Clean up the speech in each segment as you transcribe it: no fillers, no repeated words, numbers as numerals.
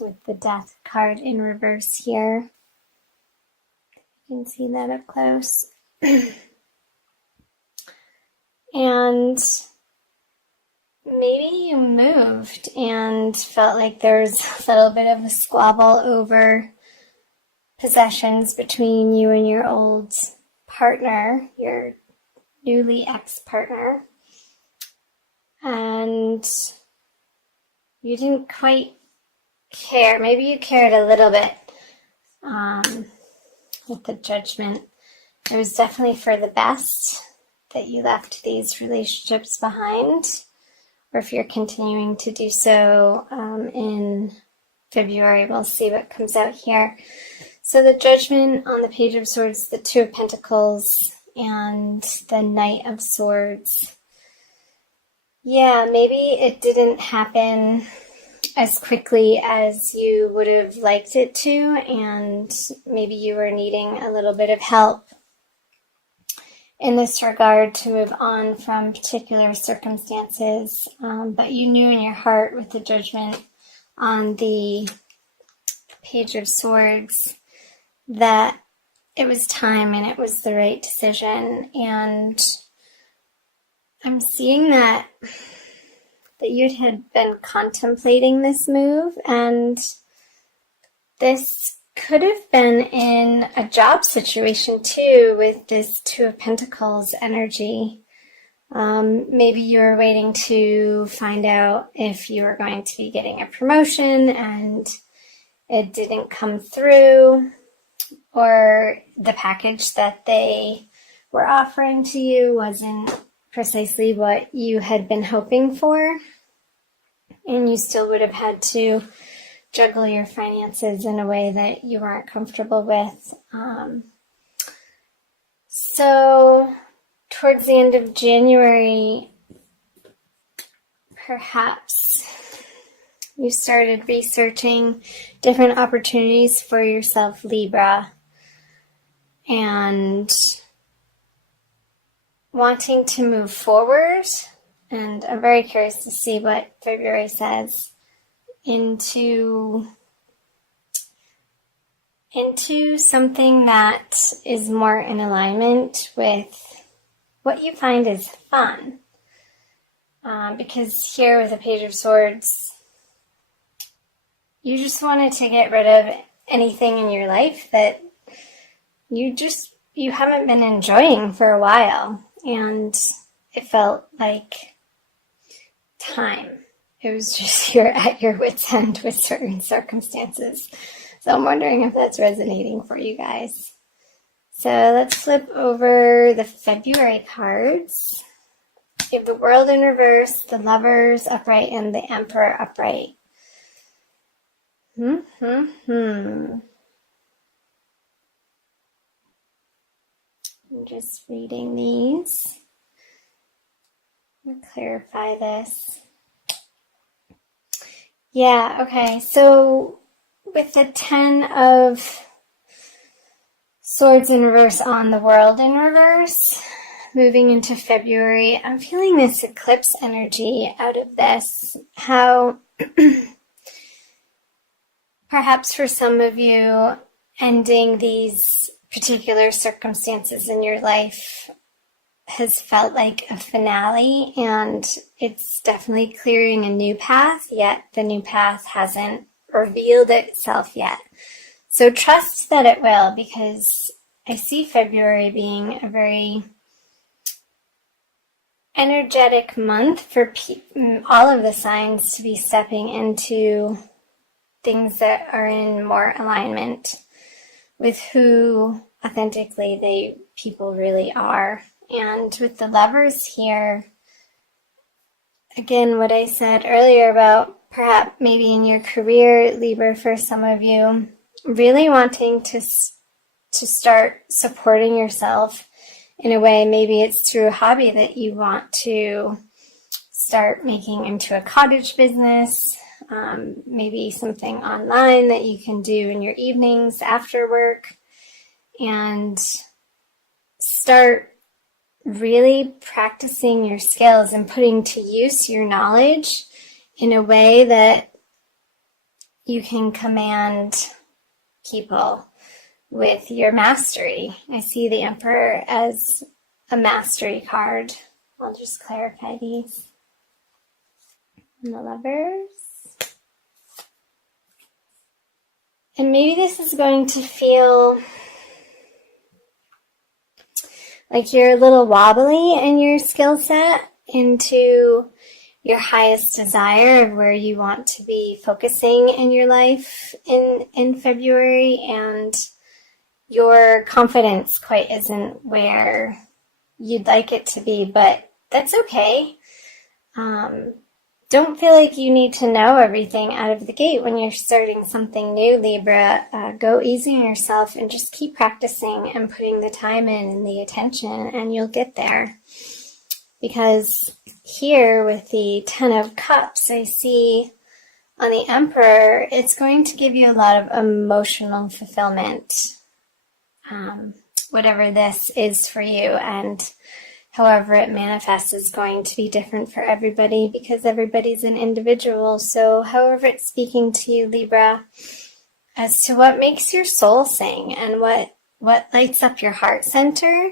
with the Death card in reverse here. You can see that up close. And maybe you moved and felt like there's a little bit of a squabble over possessions between you and your old partner, your newly ex-partner. And you didn't quite care. Maybe you cared a little bit with the Judgment. It was definitely for the best that you left these relationships behind, or if you're continuing to do so in February. We'll see what comes out here. So the Judgment on the Page of Swords, the Two of Pentacles, and the Knight of Swords. Yeah, maybe it didn't happen as quickly as you would have liked it to, and maybe you were needing a little bit of help in this regard to move on from particular circumstances, but you knew in your heart with the Judgment on the Page of Swords that it was time and it was the right decision. And I'm seeing that you had been contemplating this move, and this could have been in a job situation too with this Two of Pentacles energy. Maybe you were waiting to find out if you were going to be getting a promotion and it didn't come through, or the package that they were offering to you wasn't precisely what you had been hoping for, and you still would have had to juggle your finances in a way that you weren't comfortable with. So towards the end of January, perhaps you started researching different opportunities for yourself, Libra, and wanting to move forward. And I'm very curious to see what February says into something that is more in alignment with what you find is fun. Because here with the Page of Swords, you just wanted to get rid of anything in your life that you haven't been enjoying for a while. And it felt like time. It was just you're at your wit's end with certain circumstances. So I'm wondering if that's resonating for you guys. So let's flip over the February cards. You have the World in reverse, the Lovers upright, and the Emperor upright. I'm just reading these. Let me clarify this. Yeah, okay, so with the Ten of Swords in reverse on the World in reverse, moving into February, I'm feeling this eclipse energy out of this. How perhaps for some of you, ending these particular circumstances in your life has felt like a finale, and it's definitely clearing a new path, yet the new path hasn't revealed itself yet. So trust that it will, because I see February being a very energetic month for all of the signs to be stepping into things that are in more alignment with who authentically people really are. And with the Lovers here, again, what I said earlier about perhaps maybe in your career, Libra, for some of you, really wanting to start supporting yourself in a way. Maybe it's through a hobby that you want to start making into a cottage business, maybe something online that you can do in your evenings after work, and start really practicing your skills and putting to use your knowledge in a way that you can command people with your mastery. I see the Emperor as a mastery card. I'll just clarify these. And the Lovers. And maybe this is going to feel like you're a little wobbly in your skill set into your highest desire of where you want to be focusing in your life in February, and your confidence quite isn't where you'd like it to be, but that's okay. Don't feel like you need to know everything out of the gate when you're starting something new, Libra. Go easy on yourself and just keep practicing and putting the time in and the attention, and you'll get there. Because here with the Ten of Cups, I see on the Emperor, it's going to give you a lot of emotional fulfillment, whatever this is for you, and however it manifests is going to be different for everybody because everybody's an individual. So however it's speaking to you, Libra, as to what makes your soul sing and what lights up your heart center,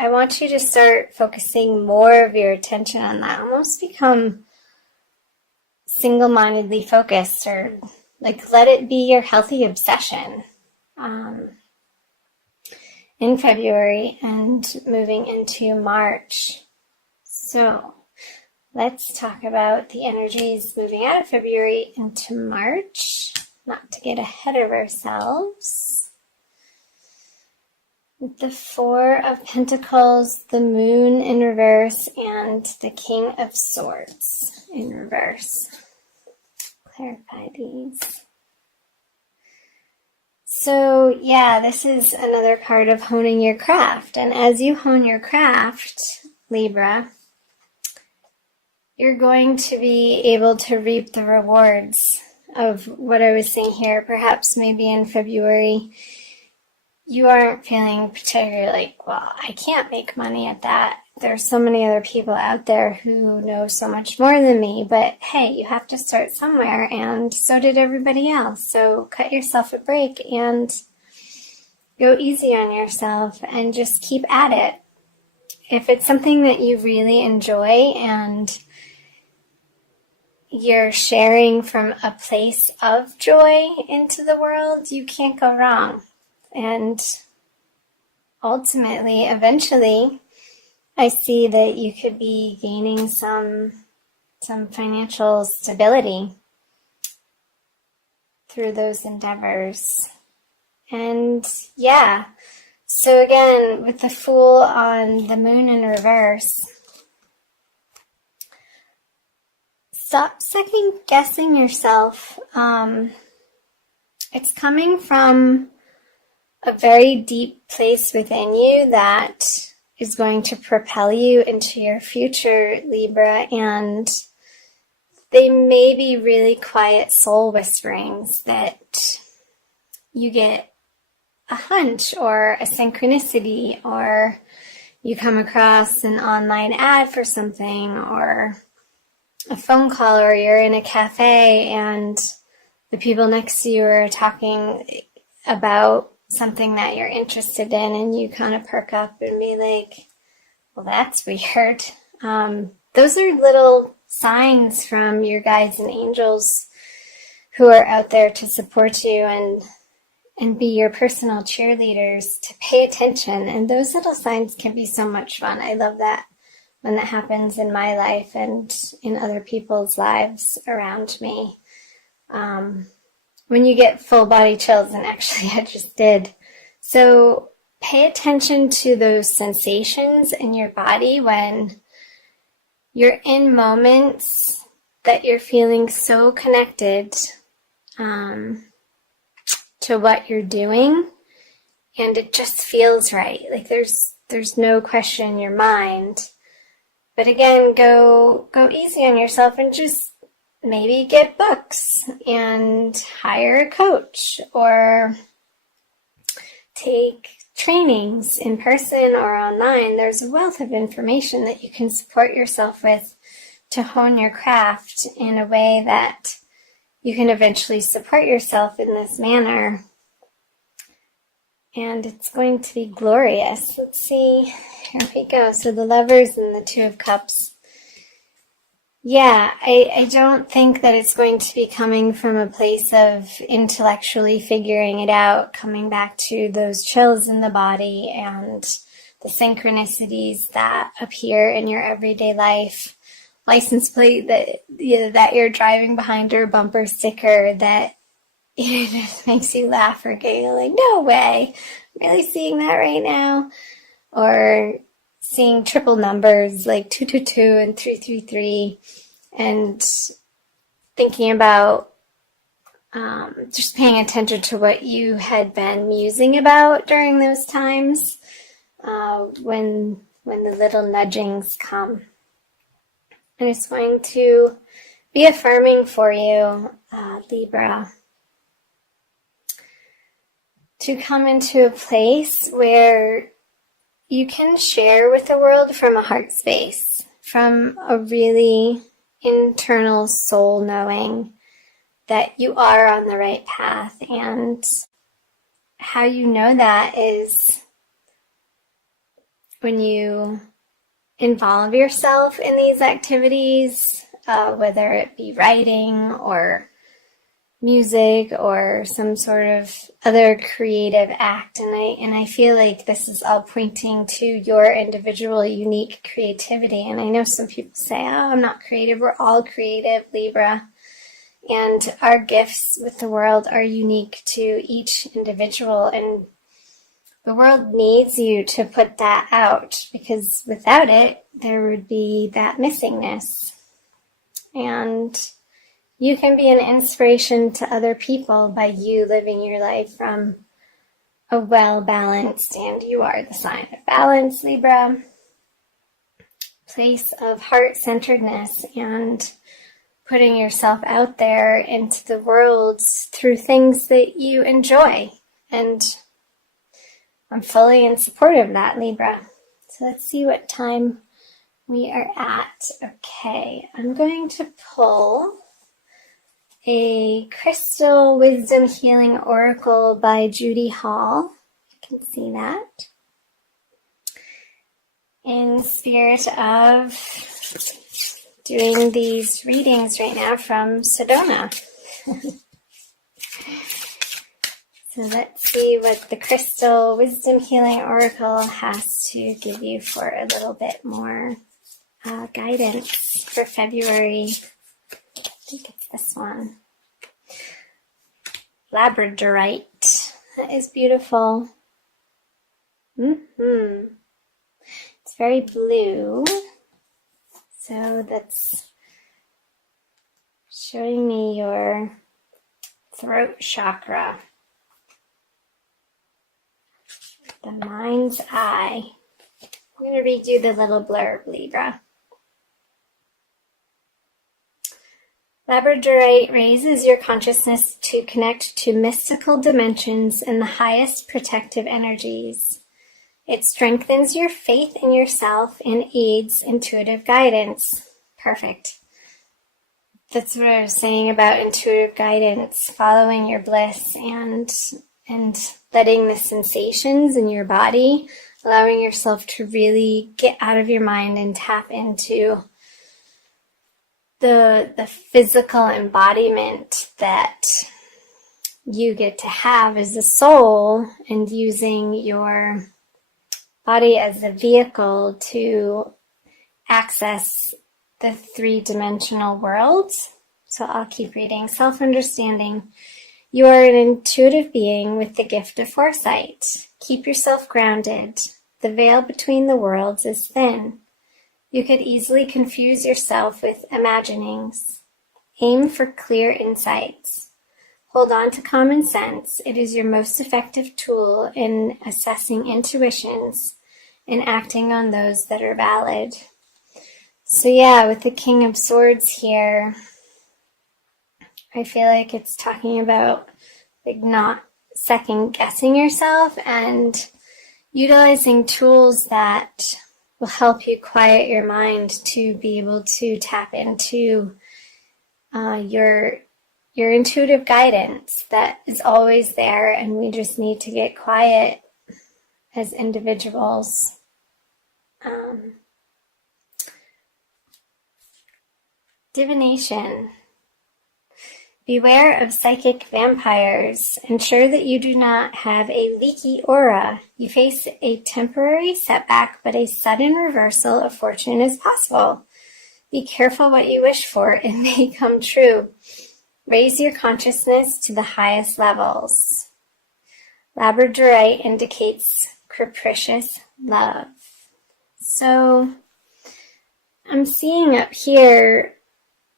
I want you to start focusing more of your attention on that. Almost become single-mindedly focused, or like let it be your healthy obsession. In February and moving into March. So let's talk about the energies moving out of February into March, not to get ahead of ourselves. The Four of Pentacles, the Moon in reverse, and the King of Swords in reverse. Clarify these. So yeah, this is another card of honing your craft. And as you hone your craft, Libra, you're going to be able to reap the rewards of what I was saying here. Perhaps maybe in February, you aren't feeling particularly like, well, I can't make money at that. There's so many other people out there who know so much more than me, but hey, you have to start somewhere, and so did everybody else. So cut yourself a break and go easy on yourself and just keep at it. If it's something that you really enjoy and you're sharing from a place of joy into the world, you can't go wrong. And ultimately, eventually, I see that you could be gaining some financial stability through those endeavors. And yeah, so again, with the Fool on the Moon in reverse, stop second guessing yourself. It's coming from a very deep place within you that is going to propel you into your future, Libra, and they may be really quiet soul whisperings that you get a hunch or a synchronicity, or you come across an online ad for something, or a phone call, or you're in a cafe and the people next to you are talking about something that you're interested in, and you kind of perk up and be like, well, that's weird. Those are little signs from your guides and angels who are out there to support you and be your personal cheerleaders to pay attention. And those little signs can be so much fun. I love that when that happens in my life and in other people's lives around me. When you get full body chills, and actually I just did. So pay attention to those sensations in your body when you're in moments that you're feeling so connected to what you're doing, and it just feels right. Like there's no question in your mind. But again, go easy on yourself and just maybe get books and hire a coach, or take trainings in person or online. There's a wealth of information that you can support yourself with to hone your craft in a way that you can eventually support yourself in this manner. And it's going to be glorious. Let's see. Here we go. So the Lovers and the Two of Cups. Yeah, I don't think that it's going to be coming from a place of intellectually figuring it out, coming back to those chills in the body and the synchronicities that appear in your everyday life. License plate that you're driving behind, or a bumper sticker that just makes you laugh or giggle, like, no way, I'm really seeing that right now. Or seeing triple numbers like 222 and 333, and thinking about just paying attention to what you had been musing about during those times when the little nudgings come. And it's going to be affirming for you, Libra, to come into a place where you can share with the world from a heart space, from a really internal soul knowing that you are on the right path. And how you know that is when you involve yourself in these activities, whether it be writing or music or some sort of other creative act. And I feel like this is all pointing to your individual unique creativity. And I know some people say, oh, I'm not creative. We're all creative, Libra. And our gifts with the world are unique to each individual. And the world needs you to put that out, because without it, there would be that missingness. And you can be an inspiration to other people by you living your life from a well-balanced, and you are the sign of balance, Libra, place of heart-centeredness and putting yourself out there into the world through things that you enjoy. And I'm fully in support of that, Libra. So let's see what time we are at. Okay, I'm going to pull a Crystal Wisdom Healing Oracle by Judy Hall. You can see that. In spirit of doing these readings right now from Sedona. So let's see what the Crystal Wisdom Healing Oracle has to give you for a little bit more guidance for February. I think it's this one. Labradorite. That is beautiful. It's very blue. So that's showing me your throat chakra. The mind's eye. I'm going to read you the little blurb, Libra. Labradorite raises your consciousness to connect to mystical dimensions and the highest protective energies. It strengthens your faith in yourself and aids intuitive guidance. Perfect. That's what I was saying about intuitive guidance, following your bliss and letting the sensations in your body, allowing yourself to really get out of your mind and tap into the physical embodiment that you get to have as a soul, and using your body as a vehicle to access the three-dimensional world. So I'll keep reading. Self-understanding. You are an intuitive being with the gift of foresight. Keep yourself grounded. The veil between the worlds is thin. You could easily confuse yourself with imaginings. Aim for clear insights. Hold on to common sense. It is your most effective tool in assessing intuitions and acting on those that are valid. So yeah, with the King of Swords here, I feel like it's talking about like not second guessing yourself and utilizing tools that will help you quiet your mind to be able to tap into your your intuitive guidance that is always there, and we just need to get quiet as individuals. Divination. Beware of psychic vampires. Ensure that you do not have a leaky aura. You face a temporary setback, but a sudden reversal of fortune is possible. Be careful what you wish for. It may come true. Raise your consciousness to the highest levels. Labradorite indicates capricious love. So I'm seeing up here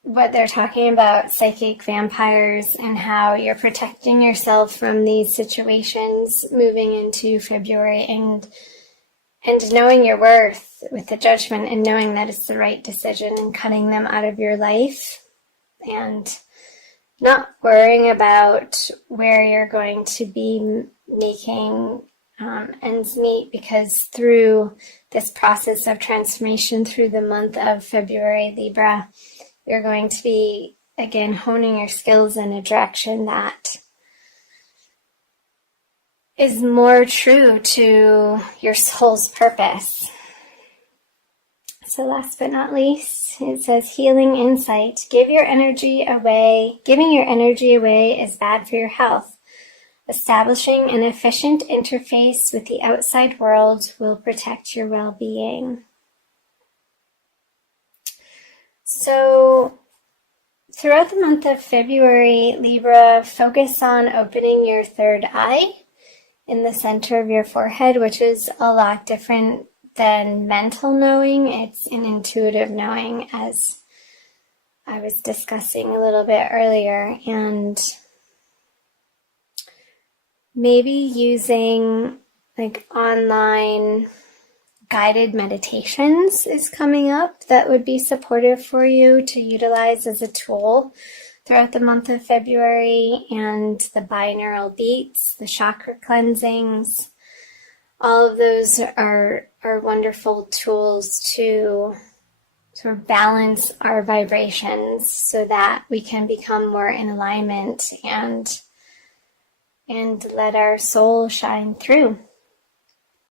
what they're talking about, psychic vampires, and how you're protecting yourself from these situations moving into February, and knowing your worth with the Judgment, and knowing that it's the right decision, and cutting them out of your life, and not worrying about where you're going to be making ends meet, because through this process of transformation through the month of February, Libra, you're going to be, again, honing your skills in a direction that is more true to your soul's purpose. So last but not least, it says healing insight. Giving your energy away is bad for your health. Establishing an efficient interface with the outside world will protect your well-being. So throughout the month of February, Libra, focus on opening your third eye in the center of your forehead, which is a lot different than mental knowing. It's an intuitive knowing, as I was discussing a little bit earlier. And maybe using like online guided meditations is coming up that would be supportive for you to utilize as a tool throughout the month of February. And the binaural beats, the chakra cleansings, all of those are wonderful tools to sort of balance our vibrations so that we can become more in alignment and let our soul shine through.